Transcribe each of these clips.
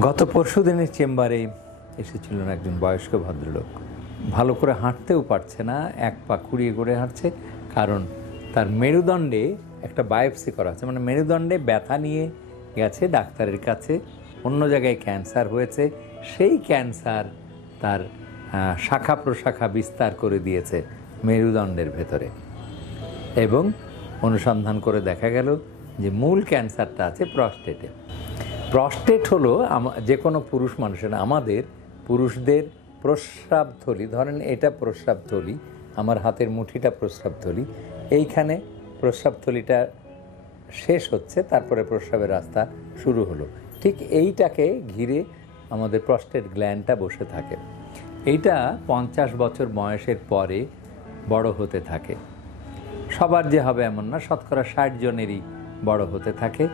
গত পরশু দিনের চেম্বারে এসেছিলেন একজন বয়স্ক ভদ্রলোক। ভালো করে হাঁটতেও পারছে না, এক পা কুড়িয়ে করে হাঁটছে, কারণ তার মেরুদণ্ডে একটা বায়োপসি করা আছে। মানে মেরুদণ্ডে ব্যথা নিয়ে গেছে ডাক্তারের কাছে, অন্য জায়গায় ক্যান্সার হয়েছে, সেই ক্যান্সার তার শাখা প্রশাখা বিস্তার করে দিয়েছে মেরুদণ্ডের ভেতরে। এবং অনুসন্ধান করে দেখা গেল যে মূল ক্যান্সারটা আছে প্রস্টেটে। প্রস্টেট হলো যে কোনো পুরুষ মানুষের আমাদের পুরুষদের প্রস্রাবথলি, ধরেন এটা প্রস্রাবথলি, আমার হাতের মুঠিটা প্রস্রাবথলি, এইখানে প্রস্রাবথলিটা শেষ হচ্ছে, তারপরে প্রস্রাবের রাস্তা শুরু হলো। ঠিক এইটাকে ঘিরে আমাদের প্রস্টেট গ্ল্যান্ডটা বসে থাকে। এইটা পঞ্চাশ বছর বয়সের পরে বড় হতে থাকে। সবার যে হবে এমন না, শতকরা ষাট জনেরই বড় হতে থাকে।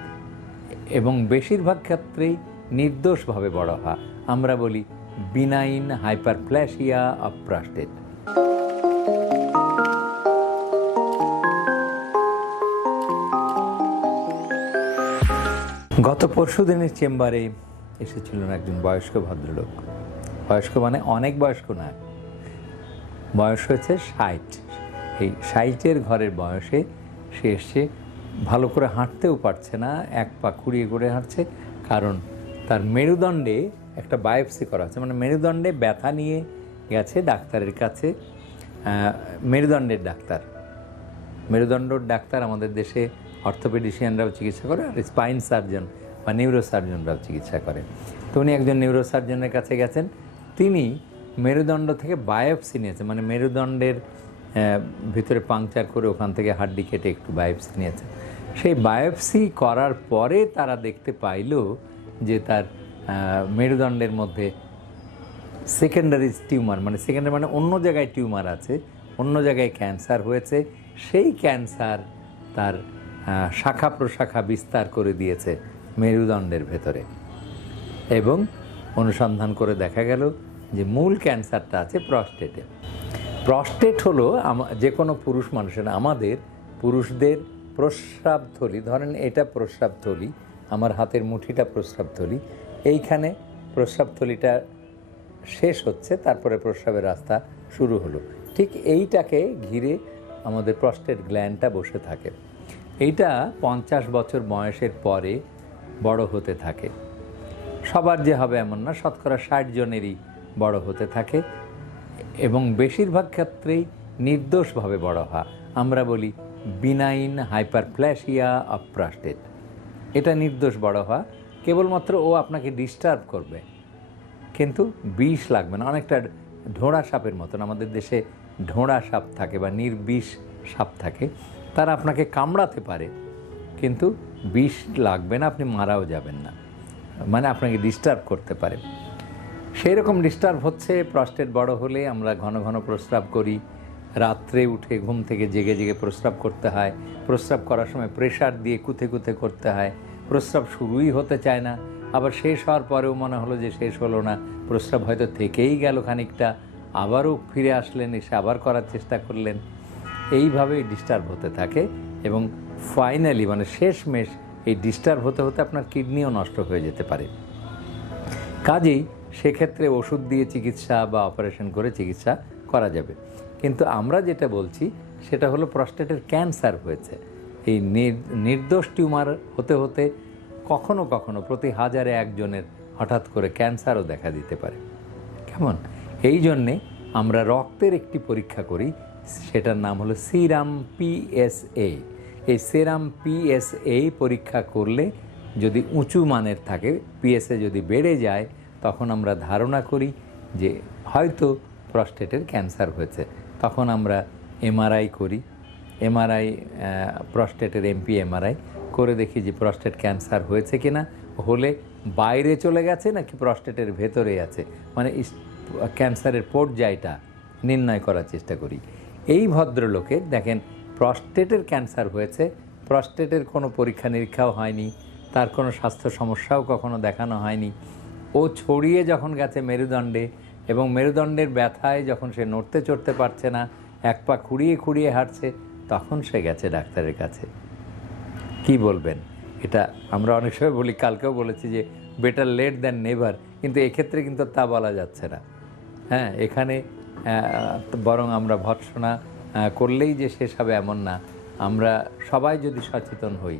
এবং বেশিরভাগ ক্ষেত্রেই নির্দোষভাবে বড় হয়। আমরা বলি বিনাইন হাইপারপ্ল্যাসিয়া অফ প্রস্টেট গত পরশু দিনের চেম্বারে এসেছিলেন একজন বয়স্ক ভদ্রলোক। বয়স্ক মানে অনেক বয়স্ক না বয়স হয়েছে ষাট। এই ষাটের ঘরের বয়সে সে এসছে ভালো করে হাঁটতেও পারছে না, এক পা কুড়িয়ে করে হাঁটছে। কারণ তার মেরুদণ্ডে একটা বায়োপসি করা আছে। মানে মেরুদণ্ডে ব্যথা নিয়ে গেছে ডাক্তারের কাছে। মেরুদণ্ডের ডাক্তার। মেরুদণ্ডর ডাক্তার আমাদের দেশে অর্থোপেডিশিয়ানরাও চিকিৎসা করে আর স্পাইন সার্জন বা নিউরো সার্জনরাও চিকিৎসা করে। তো উনি একজন নিউরো সার্জনের কাছে গেছেন। তিনি মেরুদণ্ড থেকে বায়োপসি নিয়েছেন। মানে মেরুদণ্ডের ভিতরে পাংচার করে ওখান থেকে হাড্ডি কেটে একটু বায়োপসি নিয়েছেন। সেই বায়োপসি করার পরে তারা দেখতে পাইল যে তার মেরুদণ্ডের মধ্যে সেকেন্ডারি টিউমার মানে সেকেন্ডারি মানে অন্য জায়গায় টিউমার আছে, অন্য জায়গায় ক্যান্সার হয়েছে, সেই ক্যান্সার তার শাখা প্রশাখা বিস্তার করে দিয়েছে মেরুদণ্ডের ভেতরে। এবং অনুসন্ধান করে দেখা গেল যে মূল ক্যান্সারটা আছে প্রস্টেটে। প্রস্টেট হলো যে কোনো পুরুষ মানুষের, আমাদের পুরুষদের প্রস্রাবথলি ধরেন এটা প্রস্রাবথলি আমার হাতের মুঠিটা প্রস্রাবথলি এইখানে প্রস্রাবথলিটা শেষ হচ্ছে, তারপরে প্রস্রাবের রাস্তা শুরু হলো। ঠিক এইটাকে ঘিরে আমাদের প্রস্টেট গ্ল্যান্ডটা বসে থাকে। এইটা পঞ্চাশ বছর বয়সের পরে বড় হতে থাকে। সবার যে হবে এমন না, শতকরা ষাট জনেরই বড় হতে থাকে এবং বেশিরভাগ ক্ষেত্রেই নির্দোষভাবে বড় হয়। আমরা বলি বিনাইন হাইপারপ্ল্যাসিয়া অফ প্রস্টেট এটা নির্দোষ বড় হওয়া, কেবলমাত্র ও আপনাকে ডিস্টার্ব করবে। কিন্তু বিষ লাগবে না, অনেকটা ঢোঁড়া সাপের মতন। আমাদের দেশে ঢোঁড়া সাপ থাকে বা নির্বিষ সাপ থাকে, তারা আপনাকে কামড়াতে পারে, কিন্তু বিষ লাগবে না, আপনি মারাও যাবেন না। মানে আপনাকে ডিস্টার্ব করতে পারে। সেই রকম ডিস্টার্ব হচ্ছে প্রস্টেট বড় হলে আমরা ঘন ঘন প্রস্রাব করি রাত্রে উঠে ঘুম থেকে জেগে জেগে প্রস্রাব করতে হয়। প্রস্রাব করার সময় প্রেশার দিয়ে কুথে কুথে করতে হয়। প্রস্রাব শুরুই হতে চায় না, আবার শেষ হওয়ার পরেও মনে হলো যে শেষ হলো না। প্রস্রাব হয়তো থেকেই গেল খানিকটা, আবারও ফিরে আসলেন, এসে আবার করার চেষ্টা করলেন। এইভাবেই ডিস্টার্ব হতে থাকে এবং ফাইনালি মানে শেষমেশ এই ডিস্টার্ব হতে হতে আপনার কিডনিও নষ্ট হয়ে যেতে পারে। কাজেই সেক্ষেত্রে ওষুধ দিয়ে চিকিৎসা বা অপারেশন করে চিকিৎসা করা যাবে। কিন্তু আমরা যেটা বলছি, সেটা হলো প্রস্টেটের ক্যান্সার হয়েছে। এই নির- নির্দোষ টিউমার হতে হতে কখনো কখনো প্রতি হাজারে একজনের হঠাৎ করে ক্যান্সারও দেখা দিতে পারে। কেমন? এই জন্যে আমরা রক্তের একটি পরীক্ষা করি, সেটার নাম হলো সিরাম পিএসএ এই সেরাম পিএসএ পরীক্ষা করলে যদি উঁচু মানের থাকে পিএসএ যদি বেড়ে যায়, তখন আমরা ধারণা করি যে হয়তো প্রস্টেটের ক্যান্সার হয়েছে। তখন আমরা এমআরআই করি। এমআরআই প্রস্টেটের এমপি এমআরআই করে দেখি যে প্রস্টেট ক্যান্সার হয়েছে কিনা, হলে বাইরে চলে গেছে নাকি প্রস্টেটের ভেতরে আছে। মানে ক্যান্সারের পর্যায়টা নির্ণয় করার চেষ্টা করি। এই ভদ্রলোকের দেখেন প্রস্টেটের ক্যান্সার হয়েছে প্রস্টেটের কোনো পরীক্ষা নিরীক্ষাও হয়নি, তার কোনো স্বাস্থ্য সমস্যাও কখনো দেখানো হয়নি। ও ছড়িয়ে যখন গেছে মেরুদণ্ডে এবং মেরুদণ্ডের ব্যথায় যখন সে নড়তে চড়তে পারছে না, এক পা খুঁড়িয়ে খুঁড়িয়ে হাঁটছে, তখন সে গেছে ডাক্তারের কাছে। কি বলবেন? এটা আমরা অনেক সময় বলি, কালকেও বলেছি যে বেটার লেট দ্যান নেভার কিন্তু এক্ষেত্রে কিন্তু তা বলা যাচ্ছে না। হ্যাঁ এখানে বরং আমরা ভর্সনা করলেই যে শেষ হবে এমন না। আমরা সবাই যদি সচেতন হই,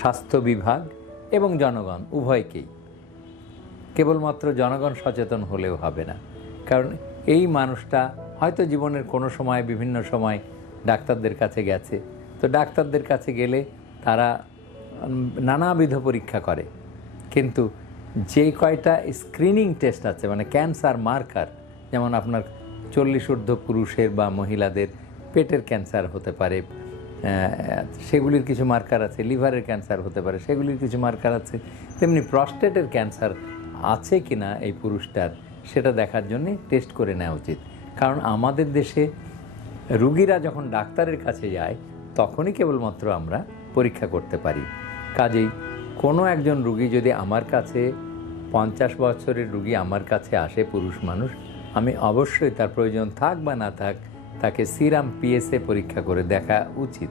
স্বাস্থ্য বিভাগ এবং জনগণ, উভয়কেই। কেবলমাত্র জনগণ সচেতন হলেও হবে না। কারণ এই মানুষটা হয়তো জীবনের কোনো সময় বিভিন্ন সময় ডাক্তারদের কাছে গেছে। তো ডাক্তারদের কাছে গেলে তারা নানাবিধ পরীক্ষা করে। কিন্তু যে কয়টা স্ক্রিনিং টেস্ট আছে মানে ক্যান্সার মার্কার যেমন আপনার চল্লিশ ঊর্ধ্ব পুরুষের বা মহিলাদের পেটের ক্যান্সার হতে পারে সেগুলির কিছু মার্কার আছে লিভারের ক্যান্সার হতে পারে, সেগুলির কিছু মার্কার আছে, তেমনি প্রস্টেটের ক্যান্সার আছে কি না এই পুরুষটার, সেটা দেখার জন্য টেস্ট করে নেওয়া উচিত। কারণ আমাদের দেশে রুগীরা যখন ডাক্তারের কাছে যায়, তখনই কেবলমাত্র আমরা পরীক্ষা করতে পারি। কাজেই কোনো একজন রুগী যদি আমার কাছে, পঞ্চাশ বছরের রুগী আমার কাছে আসে, পুরুষ মানুষ, আমি অবশ্যই তার প্রয়োজন থাক বা না থাক, তাকে সিরাম পিএসএ পরীক্ষা করে দেখা উচিত।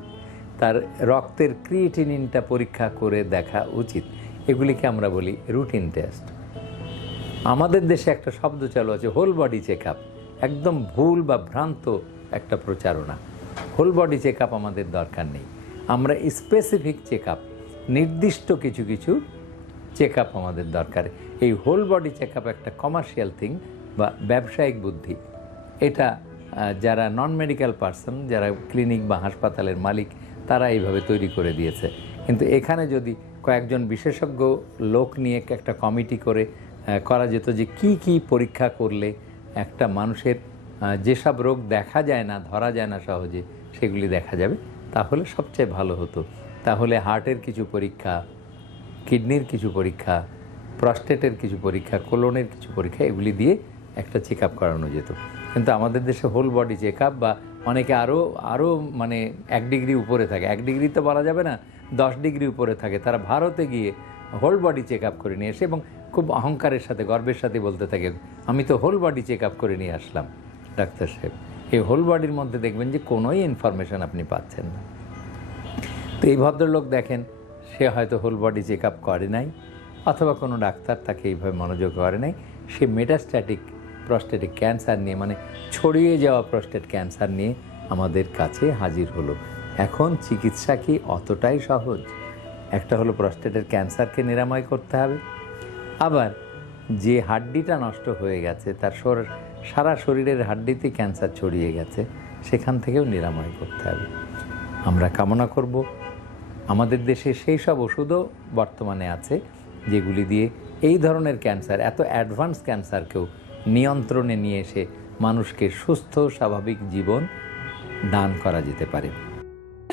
তার রক্তের ক্রিয়েটিনিনটা পরীক্ষা করে দেখা উচিত। এগুলিকে আমরা বলি রুটিন টেস্ট আমাদের দেশে একটা শব্দ চালু আছে হোল বডি চেক একদম ভুল বা ভ্রান্ত একটা প্রচারণা। হোল বডি চেক আমাদের দরকার নেই। আমরা স্পেসিফিক চেক নির্দিষ্ট কিছু কিছু চেক আমাদের দরকার। এই হোল বডি চেক একটা কমার্শিয়াল থিং বা ব্যবসায়িক বুদ্ধি। এটা যারা নন মেডিকেল পার্সন যারা ক্লিনিক বা হাসপাতালের মালিক, তারা এইভাবে তৈরি করে দিয়েছে। কিন্তু এখানে যদি কয়েকজন বিশেষজ্ঞ লোক নিয়ে একটা কমিটি করে করা যেত যে কি কি পরীক্ষা করলে একটা মানুষের যেসব রোগ দেখা যায় না, ধরা যায় না সহজে, সেগুলি দেখা যাবে। তাহলে সবচেয়ে ভালো হতো। তাহলে হার্টের কিছু পরীক্ষা কিডনির কিছু পরীক্ষা প্রস্টেটের কিছু পরীক্ষা কোলনের কিছু পরীক্ষা, এগুলি দিয়ে একটা চেক আপ করানো যেত। কিন্তু আমাদের দেশে হোল বডি চেক আপ বা অনেকে আরও আরও মানে এক ডিগ্রি উপরে থাকে। এক ডিগ্রি তো বলা যাবে না, দশ ডিগ্রি উপরে থাকে। তারা ভারতে গিয়ে হোল বডি চেক আপ করে নিয়ে এসে এবং খুব অহংকারের সাথে, গর্বের সাথে বলতে থাকে, আমি তো হোল বডি চেক আপ করে নিয়ে আসলাম, ডাক্তার সাহেব। এই হোল বডির মধ্যে দেখবেন যে কোনোই ইনফরমেশন আপনি পাচ্ছেন না। তো এই ভদ্রলোক দেখেন, সে হয়তো হোল বডি চেক আপ করে নাই, অথবা কোনো ডাক্তার তাকে এইভাবে মনোযোগ করে নাই। সে মেটাস্ট্যাটিক প্রস্টেটিক ক্যান্সার নিয়ে মানে ছড়িয়ে যাওয়া প্রস্টেট ক্যান্সার নিয়ে আমাদের কাছে হাজির হলো। এখন চিকিৎসা কি অতটাই সহজ? একটা হলো প্রস্টেটের ক্যান্সারকে নিরাময় করতে হবে আবার যে হাড্ডিটা নষ্ট হয়ে গেছে, তার সারা শরীরের হাড্ডিতে ক্যান্সার ছড়িয়ে গেছে, সেখান থেকেও নিরাময় করতে হবে। আমরা কামনা করব, আমাদের দেশে সেই সব ওষুধও বর্তমানে আছে, যেগুলি দিয়ে এই ধরনের ক্যান্সার, এত অ্যাডভান্স ক্যান্সারকেও নিয়ন্ত্রণে নিয়ে এসে মানুষকে সুস্থ, স্বাভাবিক জীবন দান করা যেতে পারে।